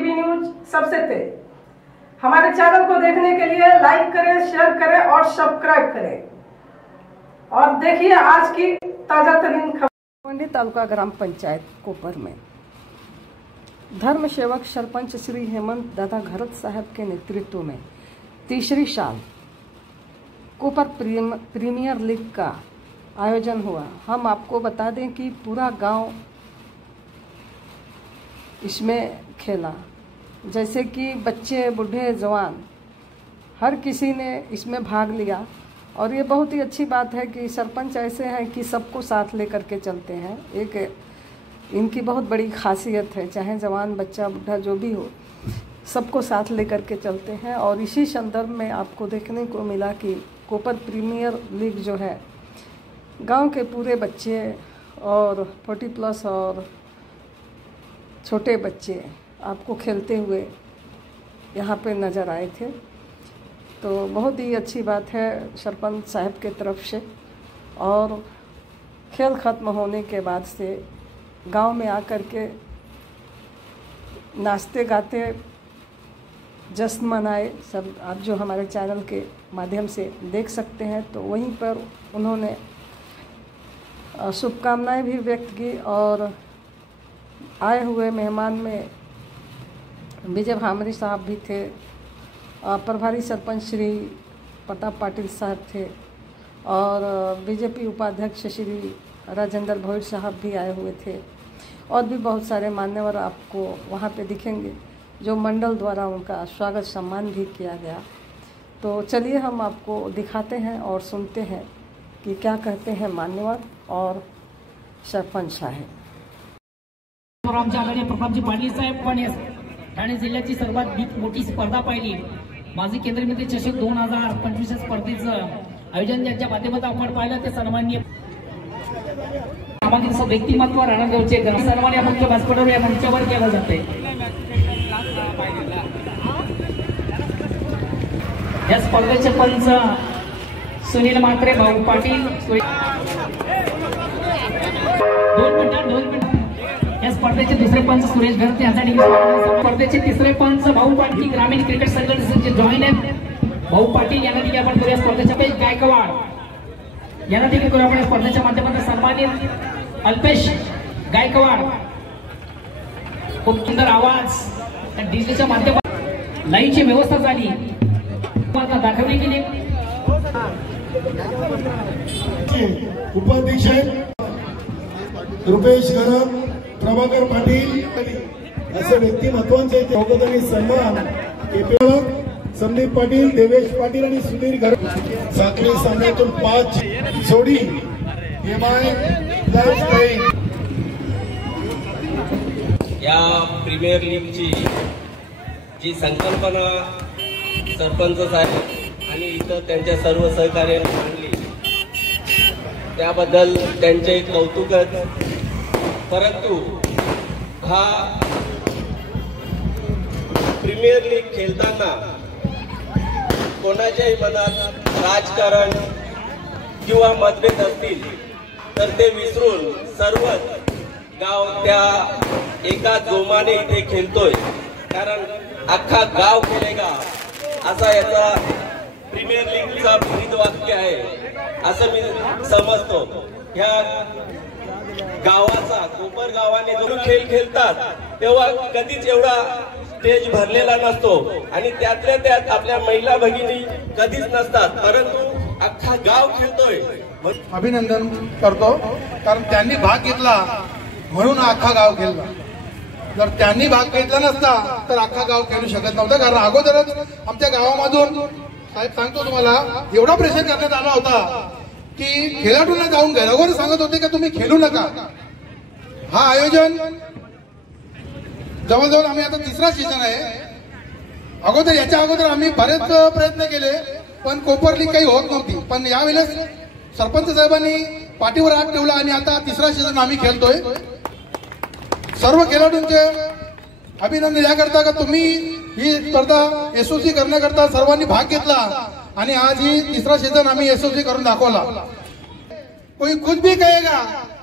TV news सबसे तेज। हमारे चैनल को देखने के लिए लाइक करें, शेयर करें और सब्सक्राइब करें और देखिए आज की ताजा तरीन खबर। मंडी तालुका ग्राम पंचायत कोपर में धर्म सेवक सरपंच श्री हेमंत दादा घरत साहब के नेतृत्व में तीसरी साल कोपर प्रीमियर लीग का आयोजन हुआ। हम आपको बता दें कि पूरा गांव इसमें खेला, जैसे कि बच्चे, बूढ़े, जवान, हर किसी ने इसमें भाग लिया। और ये बहुत ही अच्छी बात है कि सरपंच ऐसे हैं कि सबको साथ लेकर के चलते हैं। एक इनकी बहुत बड़ी खासियत है, चाहे जवान, बच्चा, बूढ़ा जो भी हो, सबको साथ लेकर के चलते हैं। और इसी संदर्भ में आपको देखने को मिला कि कोपर प्रीमियर लीग जो है, गांव के पूरे बच्चे और 40+ और छोटे बच्चे आपको खेलते हुए यहाँ पे नज़र आए थे। तो बहुत ही अच्छी बात है सरपंच साहब के तरफ से। और खेल ख़त्म होने के बाद से गांव में आकर के नाचते गाते जश्न मनाए सब। आप जो हमारे चैनल के माध्यम से देख सकते हैं, तो वहीं पर उन्होंने शुभकामनाएं भी व्यक्त की। और आए हुए मेहमान में विजय भामरी साहब भी थे, प्रभारी सरपंच श्री प्रताप पाटिल साहब थे और बीजेपी उपाध्यक्ष श्री राजेंद्र भोईर साहब भी आए हुए थे। और भी बहुत सारे मान्यवर आपको वहाँ पे दिखेंगे, जो मंडल द्वारा उनका स्वागत सम्मान भी किया गया। तो चलिए हम आपको दिखाते हैं और सुनते हैं कि क्या कहते हैं मान्यवर और सरपंच साहेब। आमच्या आदरणीय प्रतापजी पाटील साहेब पण ठाणे जिल्ह्याची सर्वात मोठी स्पर्धा पाहिली। माजी केंद्रीय मंत्री चषक 2025 स्पर्धेचं आयोजन ज्यांच्या माध्यमातून आपण पाहिलं ते सन्माननीय सामाजिक व्यक्तिमत्व राणादेवचे सन्मान या मुख्य व्यासपीठावर या मंचावर केला जाते। या स्पर्धेचे पंच सुनील म्हात्रे, भाऊ पाटील। 2 मिनिट या स्पर्धेचे दुसरे पंच सुरेश घरते यांसाठी स्पर्धेचे तिसरे पंच भाऊ पाटील ग्रामीण क्रिकेट संघटनेचे जॉईन आहेत भाऊ पाटील यांना देखील आपण या स्पर्धेच्या पेश गायकवाड यांना देखील करू आपण स्पर्धेच्या माध्यमातून सन्मानित अल्पेश गायकवाड। खूप सुंदर आवाज डीजेच्या माध्यमातून लाईनची व्यवस्था झाली, दाखवली गेली। उपाध्यक्ष रुपेश घरत, प्रभाकर पाटील असे व्यक्तिमत्वांचे आणि सन्मान संदीप पाटील, देवेश पाटील आणि सुधीर घरत। साखळी सामन्यातून 5 जोडी या प्रीमियर लीगची जी संकल्पना सरपंच साहेब आणि इतर त्यांच्या सर्व सहकार्यांनी मांडली, त्याबद्दल त्यांचे कौतुक। परंतु हा प्रीमियर लीग खेळताना कोणाच्याही मनात राजकारण किंवा मतभेद असतील तर ते विसरून सर्वच गाव त्या एका जोमाने इथे खेळतोय। कारण अख्खा गाव खेळेगा असा याचा प्रीमियर लीगचा ब्रीदवाक्य आहे असं मी समजतो। ह्या गावाचा कोपर गावाने जो खेळ खेळतात तेव्हा कधीच एवढा स्टेज भरलेला नसतो आणि त्यातल्या त्यात आपल्या महिला भगिनी कधीच नसतात, परंतु अख्खा गाव खेळतोय। अभिनंदन करतो, कारण त्यांनी भाग घेतला म्हणून अख्खा गाव खेळला। जर त्यांनी भाग घेतला नसता तर अख्खा गाव खेळू शकत नव्हता। कारण अगोदरच आमच्या गावामधून साहेब सांगतो तुम्हाला एवढा प्रेशर करण्यात आला होता की खेळाडूंना जाऊन घरोघर सांगत होते की तुम्ही खेळू नका। हा आयोजन जवळजवळ आम्ही आता 3रा सीझन आहे। अगोदर याच्या अगोदर आम्ही बरेच प्रयत्न केले पण कोपर लीग काही होत नव्हती। पण यावेळेस सरपंच साहेबांनी पाठीवर हात ठेवला आणि आता 3रा सीझन आम्ही खेळतोय। सर्व खेळाडूंचे अभिनंदन याकरता का तुम्ही ही स्पर्धा एसओसी करण्याकरता सर्वांनी भाग घेतला आणि आज ही 3रा सीझन आम्ही एसओसी करून दाखवला। कोई कुछ भी कहेगा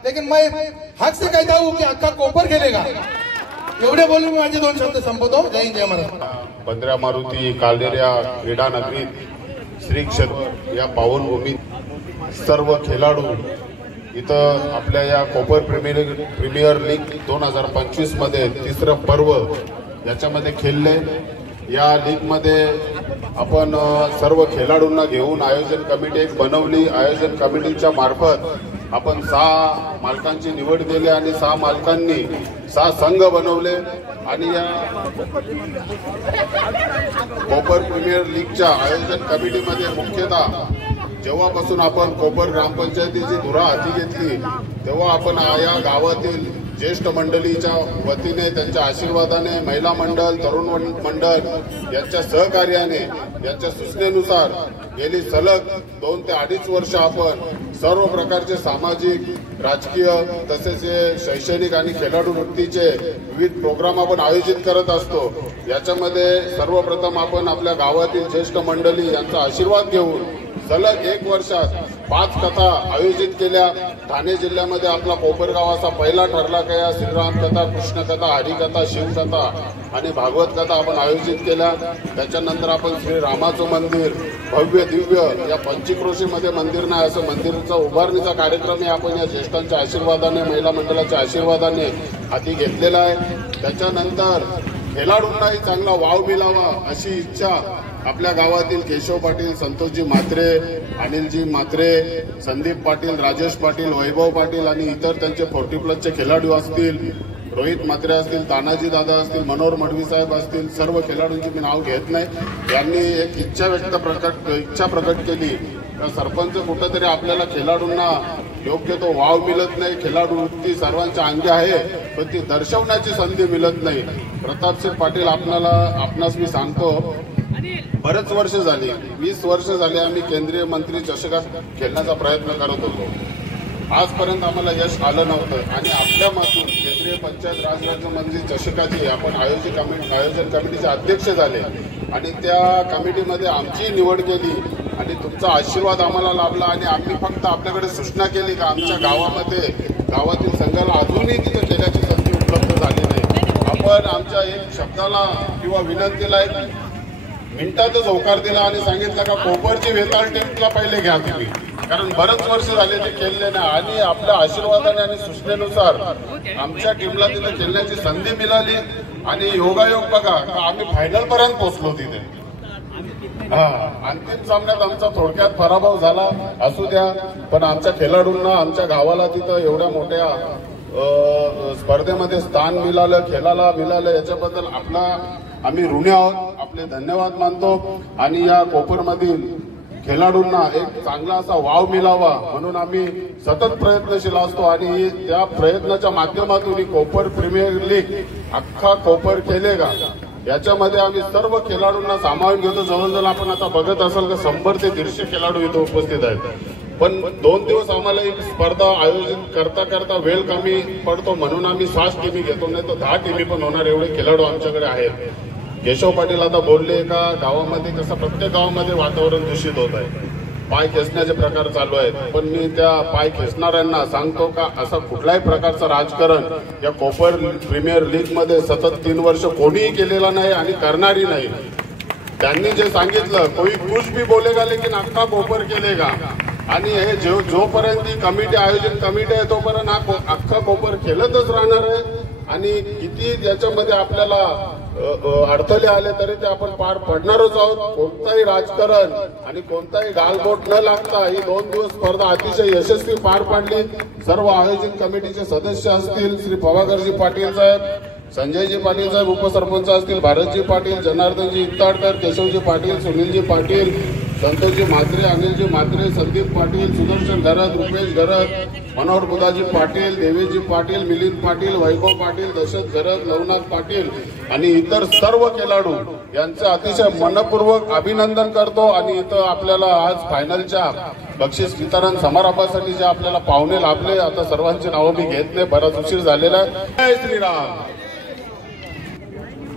लेकिन मैं हक से कहता हूं कि अक्का कोपर खेलेगा। एवढे बोलून मी माझे 2 शब्द संपवतो. जय हिंद, जय महाराष्ट्र. बंद्रा मारुती कालनेऱ्या क्रीडा नगरीत श्री क्षेत्र या पावनभूमीत सर्व खेळाडू इथं आपल्या या कोपर प्रीमियर लीग 2025 मध्ये तिसरं पर्व याच्यामध्ये खेळले. या लीग मध्ये आपण सर्व खेळाडूंना घेऊन आयोजन कमिटी एक बनवली. आयोजन कमिटीच्या मार्फत आपण 6 मालकांची निवड केली आणि 6 मालकांनी 6 संघ बनवले आणि या कोपर प्रीमियर लीगच्या आयोजन कमिटीमध्ये मुख्यतः जेव्हापासून आपण कोपर ग्रामपंचायतीची धुरा हाती घेतली तेव्हा आपण या गावातील ज्येष्ठ मंडळीच्या वतीने त्यांच्या आशीर्वादाने महिला मंडळ तरुण मंडळ यांच्या सहकार्याने यांच्या सूचनेनुसार गेली सलग 2 ते 2.5 वर्ष आपण सर्व प्रकारचे सामाजिक राजकीय तसेच शैक्षणिक आणि खेळाडू वृत्तीचे विविध प्रोग्राम आपण आयोजित करत असतो. याच्यामध्ये सर्वप्रथम आपण आपल्या गावातील ज्येष्ठ मंडळी यांचा आशीर्वाद घेऊन सलग 1 वर्षात 5 कथा आयोजित केल्या. ठाणे जिल्ह्यामध्ये आपला कोपरगाव असा पहिला ठरला की या श्रीराम कथा, कृष्ण कथा, हरिकथा, शिवकथा आणि भागवत कथा आपण आयोजित केल्या. त्याच्यानंतर आपण श्री रामाचं मंदिर भव्य दिव्य या पंचक्रोशीमध्ये मंदिर नाही असं मंदिराचा उभारणीचा कार्यक्रम आपण या ज्येष्ठांच्या आशीर्वादाने महिला मंडळाच्या आशीर्वादाने हाती घेतलेला आहे. त्याच्यानंतर खेळाडूंनाही चांगला वाव मिळावा अशी इच्छा आपल्या गावातील केशव पाटील, संतोषजी म्हात्रे, अनिलजी म्हात्रे, संदीप पाटील, राजेश पाटील, वैभव पाटील आणि इतर त्यांचे 40+ खेळाडू असतील, रोहित म्हात्रे असतील, तानाजी दादा असतील, मनोहर मडवी साहेब असतील, सर्व खेळाडूंची मी नाव घेत नाही. यांनी एक इच्छा प्रकट केली तर सरपंच कुठंतरी आपल्याला खेळाडूंना योग्य तो वाव मिळत नाही. खेळाडू वृत्ती सर्वांच्या अंगी आहे पण ती दर्शवण्याची संधी मिळत नाही. प्रतापसिंह पाटील आपणास मी सांगतो बरेच वर्ष झाली 20 वर्ष झाली आम्ही केंद्रीय मंत्री चषकात खेळण्याचा प्रयत्न करत होतो. आजपर्यंत आम्हाला यश आलं नव्हतं आणि आपल्यापासून केंद्रीय पंचायत राज राज्य मंत्री चषकाची आपण आयोजन कमिटीचे अध्यक्ष झाले आणि त्या कमिटीमध्ये आमची निवड केली आणि तुमचा आशीर्वाद आम्हाला लाभला आणि आम्ही फक्त आपल्याकडे सूचना केली का आमच्या गावातील संघाला अजूनही तिथे खेळण्याची संधी उपलब्ध झाली नाही. आपण आमच्या एक शब्दाला किंवा विनंतीला एक मिनिटातच होकार दिला आणि सांगितलं का कोपरची वेताळ टीमला पहिले घ्या तुम्ही, कारण बरेच वर्ष झाले ते खेळले नाही आणि आपल्या आशीर्वादाने आणि सूचनेनुसार आमच्या टीमला तिथे खेळण्याची संधी मिळाली आणि योगायोग बघा आम्ही फायनल पर्यंत पोहोचलो तिथे. अंतिम सामन्यात आमचा थोडक्यात पराभव झाला असू द्या पण आमच्या खेळाडूंना आमच्या गावाला तिथं एवढ्या मोठ्या स्पर्धेमध्ये स्थान मिळालं, खेळाला मिळालं याच्याबद्दल आम्ही ऋणी आहोत. आपले धन्यवाद मानतो आणि या कोपरमधील खेळाडूंना एक चांगला असा वाव मिळावा म्हणून आम्ही सतत प्रयत्नशील असतो आणि त्या प्रयत्नाच्या माध्यमातून ही कोपर प्रीमियर लीग अख्खा कोपर खेळेगा याच्यामध्ये आम्ही सर्व खेळाडूंना सामावून घेतो. जवळजवळ आपण आता बघत असाल की 100 ते 150 खेळाडू इथे उपस्थित आहेत. पण 2 दिवस आम्हाला ही स्पर्धा आयोजित करता वेळ कमी पडतो म्हणून आम्ही 6 टीमी घेतो, नाही तर 10 टीमी पण होणार एवढे खेळाडू आमच्याकडे आहेत. केशव पाटील आता बोलले का गावामध्ये कसं प्रत्येक गावामध्ये वातावरण दूषित होत आहे, पाय खेचण्याचे प्रकार चालू आहेत. पण मी त्या पाय खेचणाऱ्यांना सांगतो का असा कुठल्याही प्रकारचं राजकारण या कोपर प्रीमियर लीग मध्ये सतत 3 वर्ष कोणीही केलेला नाही आणि करणारी नाही. त्यांनी जे सांगितलं कोई कुछ भी बोलेगा लेकिन अख्खा कोपर केलेगा आणि हे जोपर्यंत ही कमिटी आयोजन कमिटी आहे तोपर्यंत हा अख्खा कोपर खेळतच राहणार आहे आणि किती याच्यामध्ये आपल्याला अडथळे आले तरी ते आपण पार पडणारच आहोत. कोणताही राजकारण आणि कोणताही गालबोट न लागता ही 2 दिवस स्पर्धा अतिशय यशस्वी पार पाडली. सर्व आयोजन कमिटीचे सदस्य असतील श्री पवागरजी पाटील साहेब, संजयजी पाटील साहेब उपसरपंच असतील, भारतजी पाटील, जनार्दनजी इत्ताडकर, केशवजी पाटील, सुनीलजी पाटील, संतोषजी म्हात्रे, अनिलजी म्हात्रे, संदीप पाटील, सुदर्शन घरत, रुपेश घरत, मनोहर बुधाजी पाटील, देवेशजी पाटील, मिलिंद पाटील, वैभव पाटील, दशरथ घरत, नवनाथ पाटील आणि इतर सर्व खेळाडू यांचं अतिशय मनपूर्वक अभिनंदन करतो. आणि इथं आपल्याला आज फायनलच्या बक्षीस वितरण समारंभासाठी जे आपल्याला पाहुणे लाभले आता सर्वांची नावं मी घेत नाही, बराच उशीर झालेला आहे. जय श्रीराम.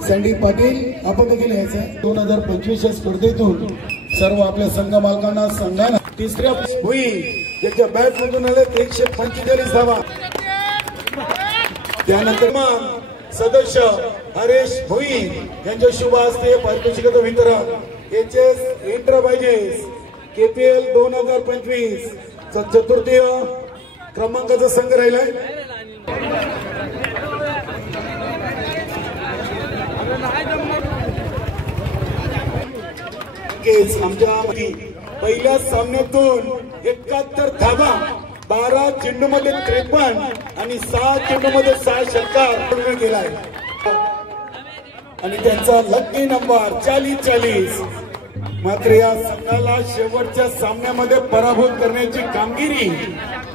संदीप पाटील आपण देखील यायचं 2025 स्पर्धेतून सर्व आपल्या संघ मालकांना संघाला तिसऱ्या भुई ज्याच्या बॅट मधून आले 145 धावा. त्यानंतर सदस्य हरेश भोई यांच्या शुभ हस्ते पारितोषिकाचं वितरण HS एंटरप्राइजेस KPL 2025 चतुर्थीय क्रमांकाचा संघ राहिलाय. आमच्या पहिल्या सामन्यातून 71 धावा, 12 चेंडूमध्ये 53 आणि 6 चेंडूमध्ये 6 षटकार गेलाय आणि त्यांचा लकी नंबर 40-40. मात्र या संघाला शेवटच्या सामन्यामध्ये पराभूत करण्याची कामगिरी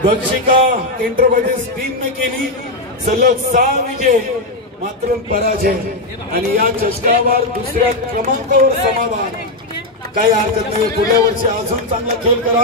दक्षिका एंटरप्राइजेस टीमने केली. सलग 6 विजय मात्र पराजय आणि या चषकावर दुसऱ्या क्रमांकावर समाधान. काही हरकत नाही, पुढल्या वर्षी अजून चांगला खेळ करा.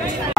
Gracias.